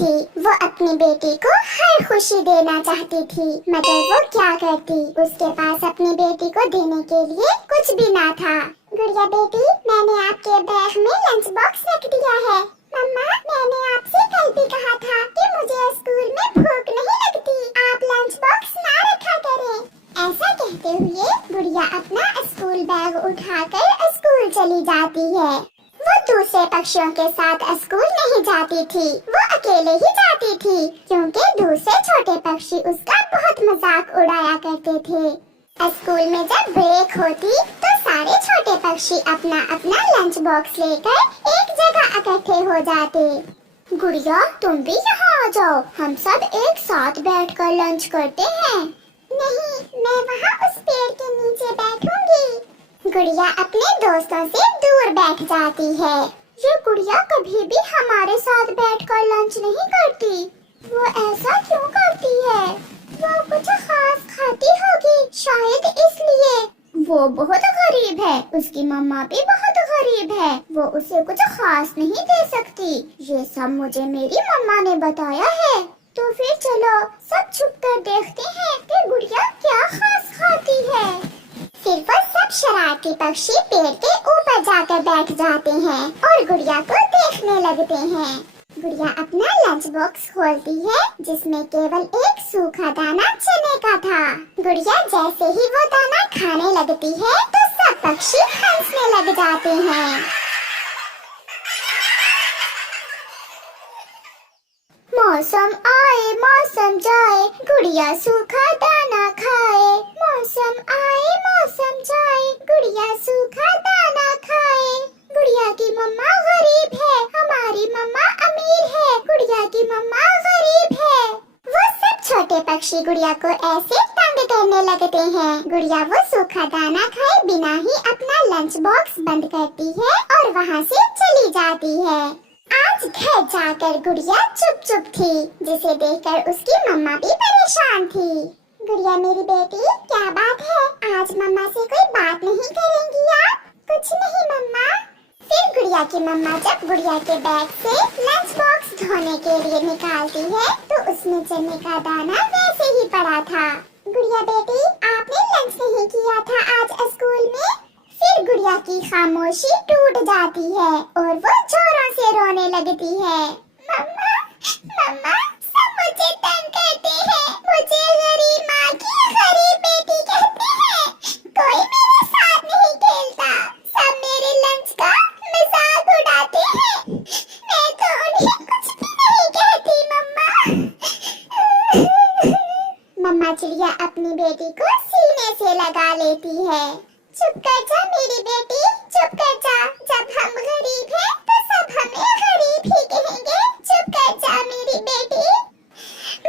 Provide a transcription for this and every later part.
थी। वो अपनी बेटी को हर खुशी देना चाहती थी, मगर वो क्या करती, उसके पास अपनी बेटी को देने के लिए कुछ भी ना था। गुड़िया बेटी, मैंने आपके बैग में लंच बॉक्स रख दिया है। मम्मा, मैंने आपसे कल भी कहा था कि मुझे स्कूल में भूख नहीं लगती, आप लंच बॉक्स ना रखा करें। ऐसा कहते हुए गुड़िया अपना स्कूल बैग उठाकर स्कूल चली जाती है। वो दूसरे पक्षियों के साथ स्कूल नहीं जाती थी, वो अकेले ही जाती थी, क्योंकि दूसरे छोटे पक्षी उसका बहुत मजाक उड़ाया करते थे। स्कूल में जब ब्रेक होती तो सारे छोटे पक्षी अपना अपना लंच बॉक्स लेकर एक जगह इकट्ठे हो जाते। गुड़िया, तुम भी यहाँ आ जाओ, हम सब एक साथ बैठकर लंच करते हैं। नहीं, मैं वहाँ उस पेड़ के नीचे बैठूंगी। गुड़िया अपने दोस्तों से दूर बैठ जाती है। ये गुड़िया कभी भी हमारे साथ बैठकर लंच नहीं करती। वो ऐसा क्यों करती है? वो कुछ खास खाती होगी, शायद इसलिए। वो बहुत गरीब है, उसकी मम्मा भी बहुत गरीब है, वो उसे कुछ खास नहीं दे सकती। ये सब मुझे मेरी मम्मा ने बताया है। तो फिर चलो सब छुप कर देखते हैं कि गुड़िया क्या खास खाती है। फिर वो सब शरारती पक्षी पेड़ के ऊपर जाकर बैठ जाते हैं और गुड़िया को देखने लगते हैं। गुड़िया अपना लंच बॉक्स खोलती है, जिसमें केवल एक सूखा दाना चने का था। गुड़िया जैसे ही वो दाना खाने लगती है तो सब पक्षी हंसने लग जाते हैं। मौसम आए मौसम जाए, गुड़िया सूखा दाना खाए। मौसम आए मौसम जाए, गुड़िया सूखा दाना खाए। गुड़िया की मम्मा गरीब है, हमारी मम्मा अमीर है। गुड़िया की मम्मा गरीब है। वो सब छोटे पक्षी गुड़िया को ऐसे तंग करने लगते हैं। गुड़िया वो सूखा दाना खाए बिना ही अपना लंच बॉक्स बंद करती है और वहाँ से चली जाती है। आज घर जाकर गुड़िया चुप चुप थी, जिसे देखकर उसकी मम्मा भी परेशान थी। गुड़िया मेरी बेटी, क्या बात है, आज मम्मा से कोई बात नहीं करेंगी आप? कुछ नहीं मम्मा। फिर गुड़िया की मम्मा जब गुड़िया के बैग से लंच बॉक्स धोने के लिए निकालती है तो उसमें चने का दाना वैसे ही पड़ा था। गुड़िया बेटी, आपने लंच नहीं किया था आज स्कूल में? फिर गुड़िया की खामोशी टूट जाती है और वो जोरों से रोने लगती है। मम्मा, मम्मा, सब मुझे तंग करते हैं, मुझे गरीब माँ की गरीब बेटी कहते हैं। कोई मेरे साथ नहीं खेलता, सब मेरे लंच का मजाक उड़ाते हैं। मैं तो उन्हें कुछ भी नहीं कहती मम्मा। मम्मा चिड़िया अपनी बेटी को सीने से लगा लेती है। चुप कर जा मेरी बेटी, चुप कर जा। जब हम गरीब हैं तो सब हमें गरीब ही कहेंगे। चुप कर जा मेरी बेटी।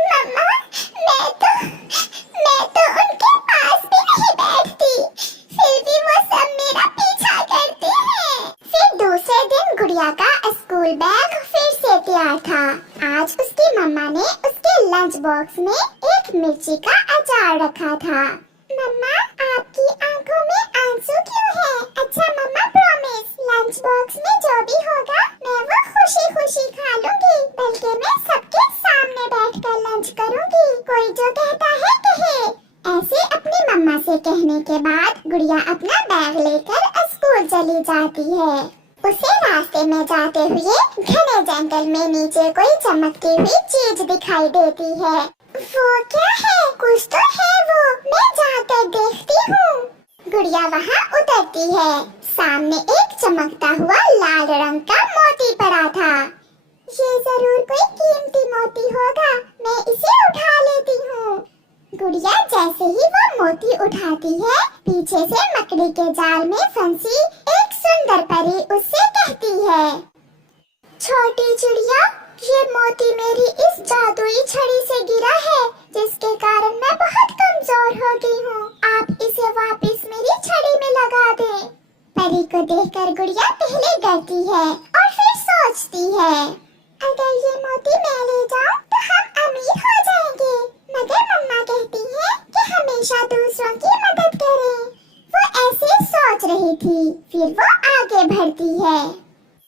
मम्मा, मैं तो उनके पास भी नहीं बैठती, फिर भी वो सब मेरा पीछा करते हैं। फिर दूसरे दिन गुड़िया का स्कूल बैग फिर से तैयार था। आज उसकी मम्मा ने उसके लंच बॉक्स में एक मिर्ची का अचार रखा था। मम्मा, आपकी आंखों में आंसू क्यों है? अच्छा मम्मा, प्रॉमिस, लंच बॉक्स में जो भी होगा मैं वो खुशी खुशी खा लूंगी, बल्कि मैं सबके सामने बैठकर लंच करूंगी। कोई जो कहता है कहे। ऐसे अपनी मम्मा से कहने के बाद गुड़िया अपना बैग लेकर स्कूल चली जाती है। उसे रास्ते में जाते हुए घने जंगल में नीचे कोई चमकती हुई चीज दिखाई देती है। वो क्या है? कुछ तो है वो, मैं जाकर देखती हूँ। गुड़िया वहाँ उतरती है। सामने एक चमकता हुआ लाल रंग का मोती पड़ा था। ये जरूर कोई कीमती मोती होगा, मैं इसे उठा लेती हूँ। गुड़िया जैसे ही वो मोती उठाती है, पीछे से मकड़ी के जाल में फंसी एक सुंदर परी उससे कहती है, छोटी चिड़िया, ये मोती मेरी इस जादुई छड़ी से गिरा है, जिसके कारण मैं बहुत कमजोर हो गई हूँ। आप इसे वापस मेरी छड़ी में लगा दें। परी को देखकर गुड़िया पहले डरती है और फिर सोचती है, अगर ये मोती मैं ले जाऊँ तो हम अमीर हो जाएंगे, मगर मम्मा कहती है कि हमेशा दूसरों की मदद करें। वो ऐसे सोच रही थी, फिर वो आगे बढ़ती है।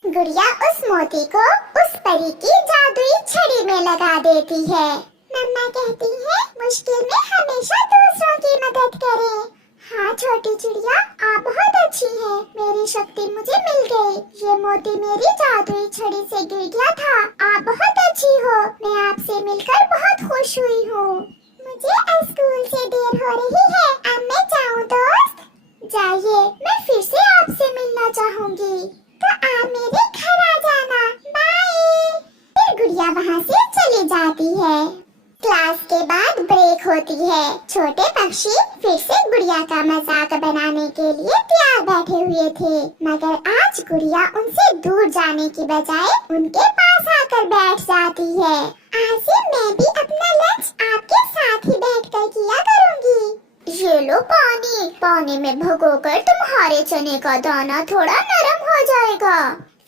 गुड़िया उस मोती को उस परी की जादुई छड़ी में लगा देती है। मम्मा कहती है मुश्किल में हमेशा दूसरों की मदद करें। हाँ छोटी चिड़िया, आप बहुत अच्छी हैं। मेरी शक्ति मुझे मिल गई। ये मोती मेरी जादुई छड़ी से गिर गया था। आप बहुत अच्छी हो। मैं आपसे मिलकर बहुत खुश हुई हूँ। मुझे स्कूल से देर हो रही है। अब मैं जाऊँ दोस्त? जाइए, मैं फिर से आपसे मिलना चाहूँगी। तो आप मेरे घर आ जाना। बाय। फिर गुड़िया वहाँ से चली जाती है। क्लास के बाद ब्रेक होती है। छोटे पक्षी फिर से गुड़िया का मजाक बनाने के लिए तैयार बैठे हुए थे, मगर आज गुड़िया उनसे दूर जाने की बजाय उनके पास आकर बैठ जाती है। आज से मैं भी अपना लंच आपके साथ ही बैठकर किया करूँगी। ये लो पानी। पानी में भिगोकर तुम्हारे चने का दाना थोड़ा नरम हो जाएगा।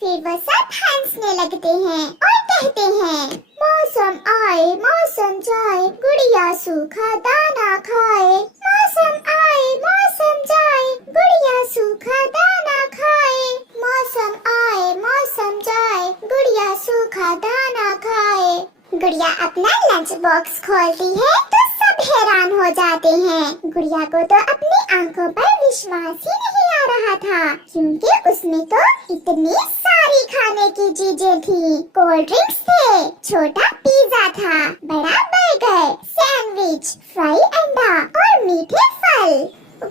फिर वो सब हंसने लगते हैं और कहते हैं मौसम आए मौसम जाए, गुड़िया सूखा दाना खाए। मौसम आए मौसम जाए, गुड़िया सूखा दाना खाए। मौसम आए मौसम जाए, गुड़िया सूखा दाना खाए। गुड़िया अपना लंच बॉक्स खोलती है तो सब हैरान हो जाते हैं। गुड़िया को तो अपनी आंखों पर विश्वास ही नहीं आ रहा था, क्योंकि उसमें तो इतनी सारी खाने की चीजें थी। कोल्ड ड्रिंक्स थे, छोटा पिज्जा था, बड़ा बर्गर, सैंडविच, फ्राई अंडा और मीठे फल।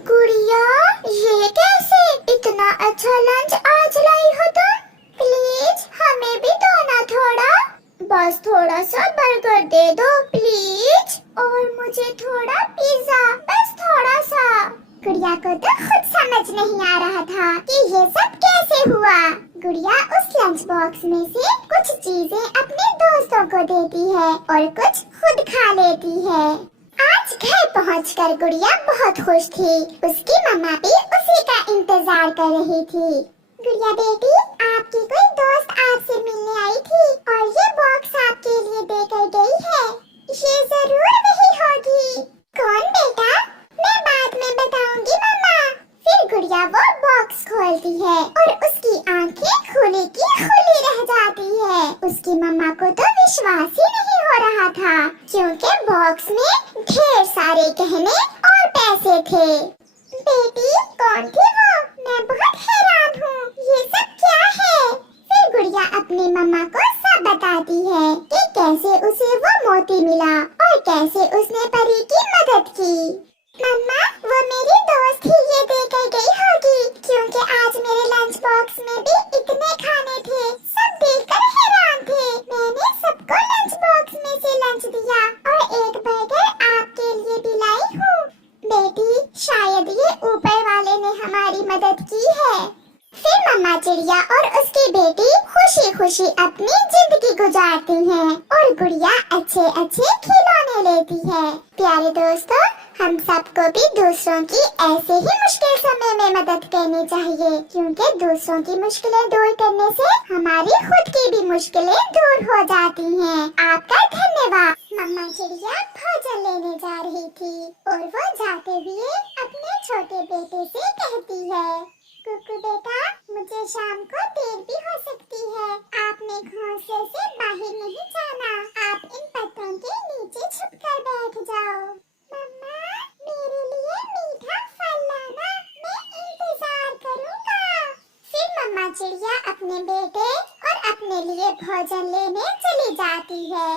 गुड़िया, ये कैसे? इतना अच्छा लंच आज लाई हो तुम? प्लीज हमें भी दो ना थोड़ा। बस थोड़ा सा बर्गर दे दो प्लीज, और मुझे थोड़ा पिज्जा, बस थोड़ा सा। गुड़िया को तो खुद समझ नहीं आ रहा था कि ये सब कैसे हुआ। गुड़िया उस लंच बॉक्स में से कुछ चीजें अपने दोस्तों को देती है और कुछ खुद खा लेती है। आज घर पहुंचकर गुड़िया बहुत खुश थी। उसकी मम्मा भी उसी का इंतजार कर रही थी। गुड़िया बेटी, आपकी कोई दोस्त आपसे मिलने आई थी और ये बॉक्स आपके लिए देकर गई है। ये जरूर वही होगी। कौन बेटा? मैं बाद में बताऊंगी मम्मा। फिर गुड़िया वो बॉक्स खोलती है और उसकी आंखें खुली की खुली रह जाती है। उसकी मम्मा को तो विश्वास ही नहीं हो रहा था, क्योंकि बॉक्स में ढेर सारे गहने और पैसे थे। बेटी, कौन थी वो? मैं बहुत हैरान हूँ। ये सब क्या है? फिर गुड़िया अपनी मम्मा को सब बताती है कि कैसे उसे वो मोती मिला और कैसे उसने परी की मदद की। मम्मा, वो मेरी दोस्त ही ये देकर गई होगी, क्योंकि आज मेरे लंच बॉक्स में भी इतने खाने थे। सब देखकर हैरान थे। मैंने सबको लंच बॉक्स में से लंच दिया और एक बर्गर आपके लिए भी लाई हूँ। बेटी, शायद ये ऊपर वाले ने हमारी मदद की है। फिर मम्मा चिड़िया और उसकी बेटी खुशी खुशी अपनी जिंदगी गुजारती हैं और गुड़िया अच्छे अच्छे खिलौने लेती है। प्यारे दोस्तों, हम सबको भी दूसरों की ऐसे ही मुश्किल समय में मदद करनी चाहिए, क्योंकि दूसरों की मुश्किलें दूर करने से हमारी खुद की भी मुश्किलें दूर हो जाती हैं। आपका धन्यवाद। मम्मा चिड़िया भोजन लेने जा रही थी और वो जाते हुए अपने छोटे बेटे से कहती है, कुकू बेटा, मुझे शाम को देर भी हो सकती है। आपने घोंसले से बाहर नहीं जाना। आप इन पत्तों के नीचे छुपकर बैठ जाओ। मम्मा, मेरे लिए मीठा फल लाना, मैं इंतजार करूँगा। फिर मम्मा चिड़िया अपने बेटे और अपने लिए भोजन लेने चली जाती है।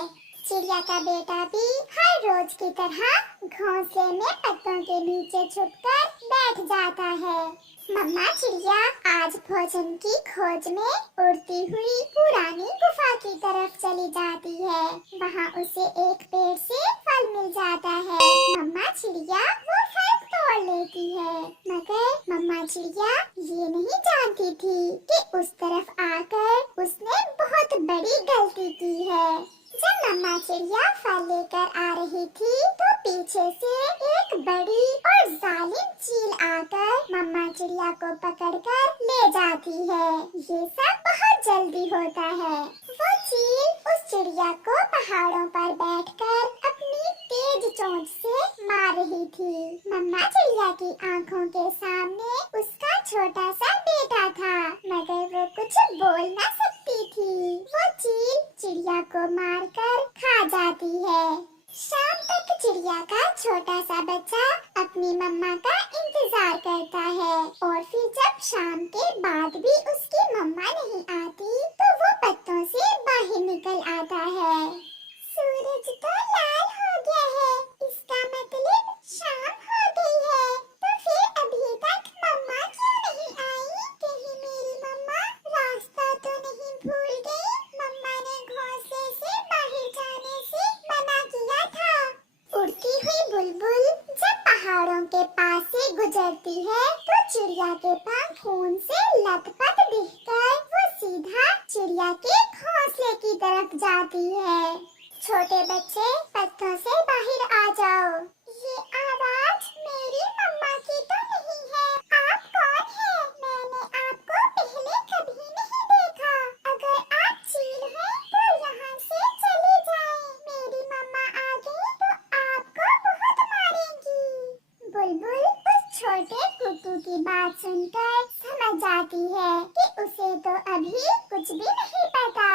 चिड़िया का बेटा भी हर रोज की तरह घोंसले में पत्तों के नीचे छुपकर बैठ जाता है। मम्मा चिड़िया आज भोजन की खोज में उड़ती हुई पुरानी गुफा की तरफ चली जाती है। वहाँ उसे एक पेड़ से फल मिल जाता है। मम्मा चिड़िया वो फल तोड़ लेती है, मगर मम्मा चिड़िया ये नहीं जानती थी कि उस तरफ आकर उसने बहुत बड़ी गलती की है। जब मम्मा चिड़िया फल लेकर आ रही थी तो पीछे से एक बड़ी और जालिम चील आकर मम्मा चिड़िया को पकड़कर ले जाती है। ये सब बहुत जल्दी होता है। वो चील उस चिड़िया को पहाड़ों पर बैठकर अपनी तेज तेज चोंच से मार रही थी। मम्मा चिड़िया की आंखों के सामने उसका छोटा सा बेटा था, मगर वो कुछ बोल न सकती थी। वो चील चिड़िया को मारकर खा जाती है। शाम तक चिड़िया का छोटा सा बच्चा अपनी मम्मा का इंतजार करता है, और फिर जब शाम के बाद भी उसकी मम्मा नहीं आती तो वो पत्तों से बाहर निकल आता है। सूरज तो लाल हो गया है, इसका मतलब शाम हो गई है। तो फिर अभी तक मम्मा क्यों नहीं आई? कहीं मेरी मम्मा रास्ता तो नहीं भूल गई? मम्मा ने घोंसले से बाहर जाने से मना किया था। उड़ती हुई बुलबुल जब पहाड़ों के पास से गुजरती है तो चिड़िया के पंख खून से लथपथ दिखकर वो सीधा चिड़िया के घोंसले की तरफ जाती है। छोटे बच्चे पत्तों से बाहर आ जाओ। ये आवाज मेरी मम्मा की तो नहीं है। आप कौन हैं? मैंने आपको पहले कभी नहीं देखा। अगर आप चील हैं तो यहाँ से चले जाएं। मेरी मम्मा आ गई तो आपको बहुत मारेंगी। बुलबुल उस छोटे कुक्कू की बात सुनकर समझ जाती है कि उसे तो अभी कुछ भी नहीं पता।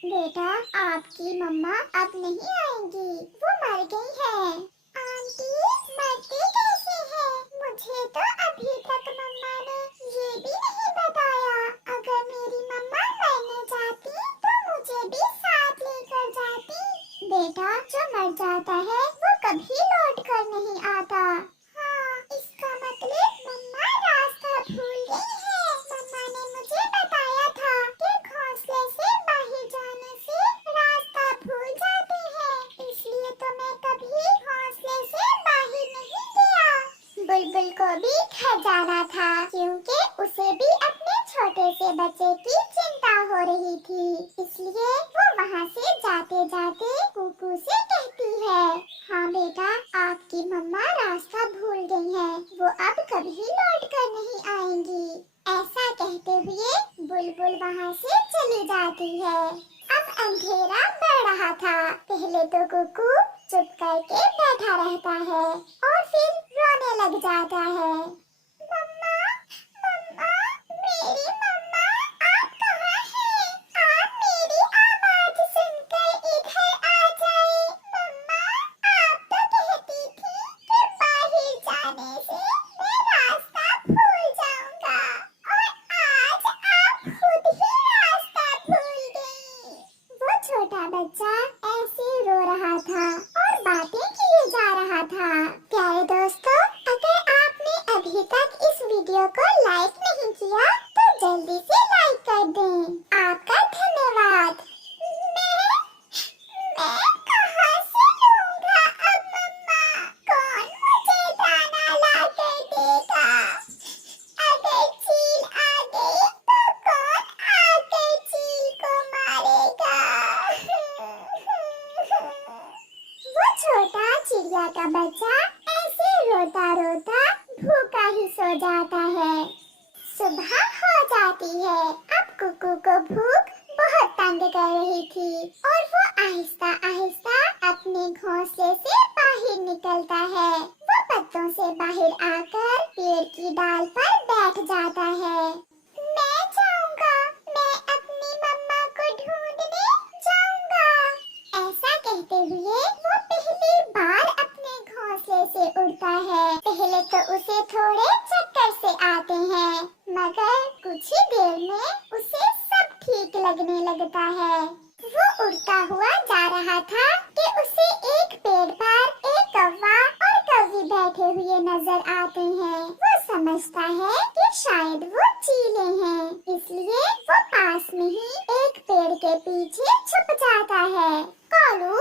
बेटा, आपकी मम्मा अब नहीं आएंगी, वो मर गई है। आंटी मरती कैसे हैं? मुझे तो अभी तक मम्मा ने ये भी नहीं बताया। अगर मेरी मम्मा मरने जाती तो मुझे भी साथ लेकर जाती। बेटा, जो मर जाता है वो कभी लौट कर नहीं आता। हाँ, इसका मतलब मम्मा रास्ता भूल गई है। मम्मा ने मुझे बताया था कि घोंसले से बाहर जाने से रास्ता भूल जाते हैं, इसलिए तो मैं कभी घोंसले से बाहर नहीं गया। बुलबुल को भी घर जाना था, क्योंकि उसे भी अपने छोटे से बच्चे की चिंता हो रही थी। इसलिए वो वहाँ से जाते जाते कुकू से कहती है, हाँ बेटा, आपकी मम्मा रास्ता भूल गई है, वो अब कभी लौट कर नहीं आएंगी। ऐसा कहते हुए बुलबुल वहाँ से चली जाती है। अब अंधेरा बढ़ रहा था। पहले तो कुकू चुप करके बैठा रहता है और फिर रोने लग जाता है। मम्मा, मम्मा, मेरी मम्मा, आप कहाँ हैं? आप मेरी आवाज सुनकर इधर आ जाए। मम्मा, आप तो कहती थी कि बाहर जाने से मैं रास्ता भूल जाऊंगा, और आज आप खुद ही रास्ता भूल गई। वो छोटा बच्चा ऐसे रो रहा था और बातें किए जा रहा था। प्यारे दोस्तों, अगर आपने अभी तक इस वीडियो को लाइक नहीं किया तो जल्दी से लाइक कर दें। आपका धन्यवाद। मैं कहाँ से लूंगा अब मम्मा? कौन मुझे दाना ला कर देगा? अगर चील आ गई तो कौन आकर चील को मारेगा? वो छोटा चिड़िया का बच्चा ऐसे रोता रोता भूखा ही सो जाता है। सुबह हो जाती है। अब कुकू को भूख बहुत तंग कर रही थी और वो आहिस्ता आहिस्ता अपने घोंसले से बाहर निकलता है। वो पत्तों से बाहर आकर पेड़ की डाल पर बैठ जाता है। मैं जाऊंगा, मैं अपनी मम्मा को ढूंढने जाऊंगा। ऐसा कहते हुए वो पहली बार अपने घोंसले से उड़ता है। पहले तो उसे थोड़े चक्कर से आते हैं, मगर कुछ ही देर में उसे सब ठीक लगने लगता है। वो उड़ता हुआ जा रहा था कि उसे एक पेड़ पर एक कौवा और कौवी बैठे हुए नजर आते हैं। वो समझता है कि शायद वो चीले हैं, इसलिए वो पास में ही एक पेड़ के पीछे छुप जाता है। कालू,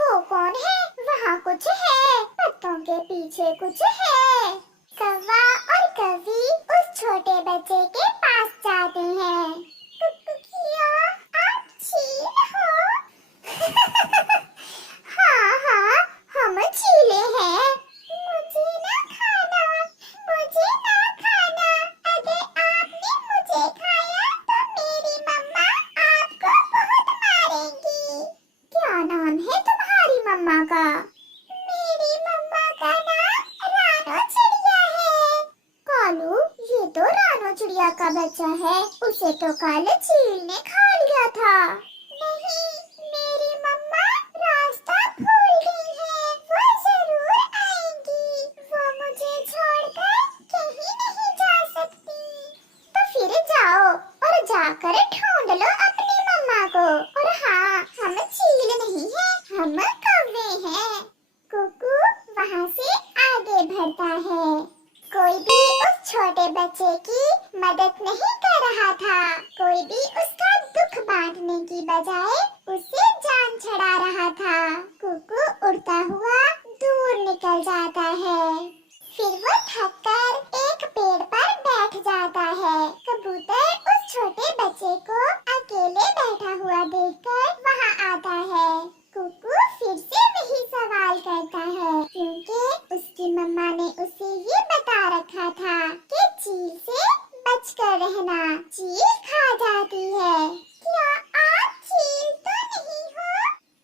वो कौन है? वहाँ कुछ है, पत्तों के पीछे कुछ है। कौवा और कौवी उस छोटे बच्चे के पास जाते हैं। क्या आप चील हो? हाँ हाँ, हम चीले हैं। मुझे ना खाना, मुझे ना खाना। अगर आपने मुझे खाया तो मेरी मम्मा आपको बहुत मारेंगी। क्या नाम है तुम्हारी मम्मा का? मेरी इसे तो कल चील ने खा लिया था। नहीं, मेरी मम्मा रास्ता भूल गई है। वो जरूर आएंगी। वो मुझे छोड़कर कहीं नहीं जा सकती। तो फिर जाओ और जाकर ढूंढ लो अपनी मम्मा को। और हाँ, हम चील नहीं है, हम कौवे हैं। कुकू वहाँ से आगे बढ़ता है। कोई भी उस छोटे बच्चे की मदद नहीं कर रहा था। कोई भी उसका दुख बांटने की बजाय उससे जान छुड़ा रहा था। कुकू उड़ता हुआ दूर निकल जाता है। फिर वो थककर एक पेड़ पर बैठ जाता है। कबूतर उस छोटे बच्चे को अकेले बैठा हुआ देखकर वहाँ आता है। कुकू फिर से वही सवाल करता है, क्योंकि उसकी मम्मा ने उसे ये बता रखा था कि चील से बचकर रहना, चील खा जाती है। क्या आप चील तो नहीं हो?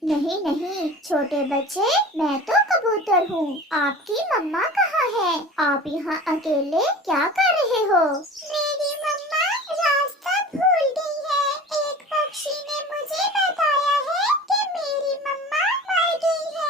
नहीं नहीं छोटे बच्चे, मैं तो कबूतर हूँ। आपकी मम्मा कहाँ है? आप यहाँ अकेले क्या कर रहे हो? मेरी मम्मा रास्ता भूल गई है। एक पक्षी ने मुझे बताया है कि मेरी मम्मा मर गई है।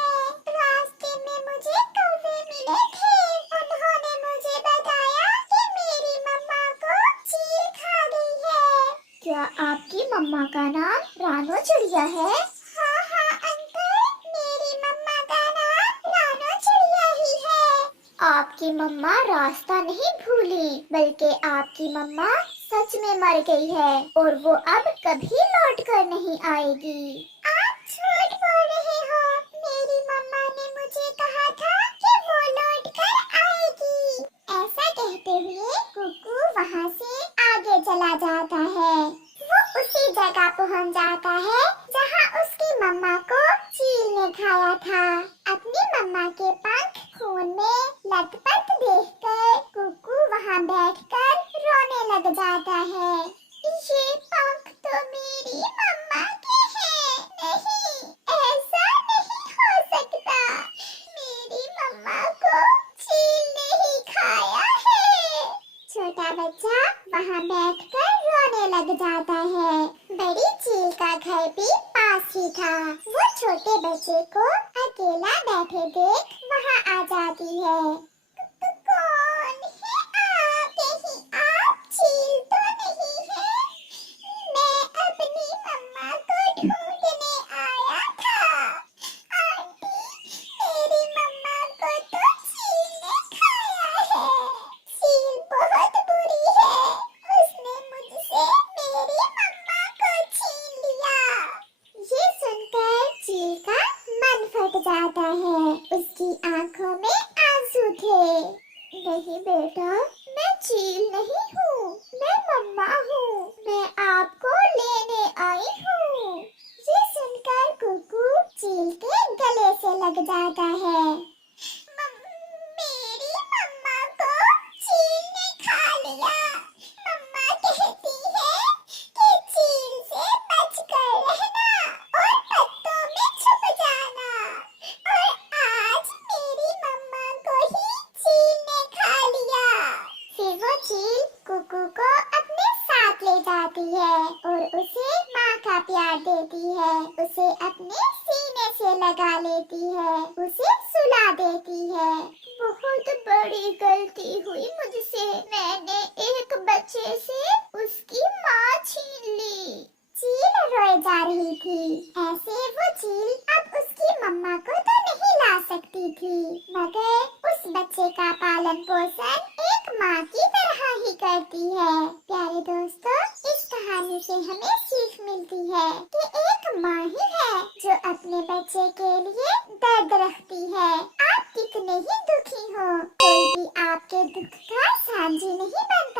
रास्ते में मुझे कौवे मिले थे। उन्होंने मुझे बताया कि मेरी मम्मा को चील खा गई है। क्या आपकी मम्मा का नाम रानो चिड़िया है? हाँ हाँ अंकल, मेरी मम्मा का नाम रानो चिड़िया ही है। आपकी मम्मा रास्ता नहीं भूली, बल्कि आपकी मम्मा सच में मर गई है और वो अब कभी लौट कर नहीं आएगी। आप झूठ बोल रहे हो। मेरी मम्मा ने मुझे कहा था कि वो लौट कर आएगी। ऐसा कहते हुए कुकू वहाँ से आगे चला जाता है। वो उसी जगह पहुँच जाता है जहाँ उसकी मम्मा को चील ने खाया था। अपनी मम्मा के पंख खून में लथपथ देखकर कुकू वहाँ बैठकर रोने लग जाता है। ये पंख तो मेरी मम्मा के हैं। नहीं, ऐसा नहीं हो सकता। मेरी मम्मा को चील ने ही खाया है। छोटा बच्चा वहाँ बैठकर रोने लग जाता है। बड़ी चील का घर भी पास ही था। वो छोटे बच्चे को अकेला बैठे देख वहाँ आ जाती है। कौन है आप? कहीं आप चील तो नहीं है? मैं अपनी मम्मा को ढूंढने आया था। आंटी, मेरी मम्मा को तो चील ने खाया है। चील बहुत बुरी है। उसने मुझसे मेरी मम्मा को छीन लिया। ये सुनकर चील का मन फट जाता है। उसकी आंखों में आंसू थे। नहीं बेटा, मैं चील नहीं हूँ, मैं मम्मा हूँ। मैं आपको लेने आई हूँ। ये सुनकर कुकू चील के गले से लग जाता है। मेरी मम्मा को चील ने खा लिया। मम्मा कहती है कि चील से बचकर रहना और पत्तों में छुप जाना। और आज मेरी मम्मा को ही चील ने खा लिया। फिर वो चील कुकू को अपने साथ ले जाती है और उसे माँ का प्यार देती है। उसे अपने सीने से लगा लेती है, उसे सुला देती है। बहुत बड़ी गलती हुई मुझसे। मैंने एक बच्चे से उसकी माँ छीन ली। चील रोए जा रही थी। ऐसे वो चील अब उसकी मम्मा को तो नहीं ला सकती थी, मगर उस बच्चे का पालन पोषण एक माँ की तरह ही करती है। प्यारे दोस्तों, इस कहानी से हमें सीख मिलती है कि एक माँ ही है जो अपने बच्चे के लिए दर्द रखती है। आप कितने ही दुखी हो, कोई भी आपके दुख का साझी नहीं बनता।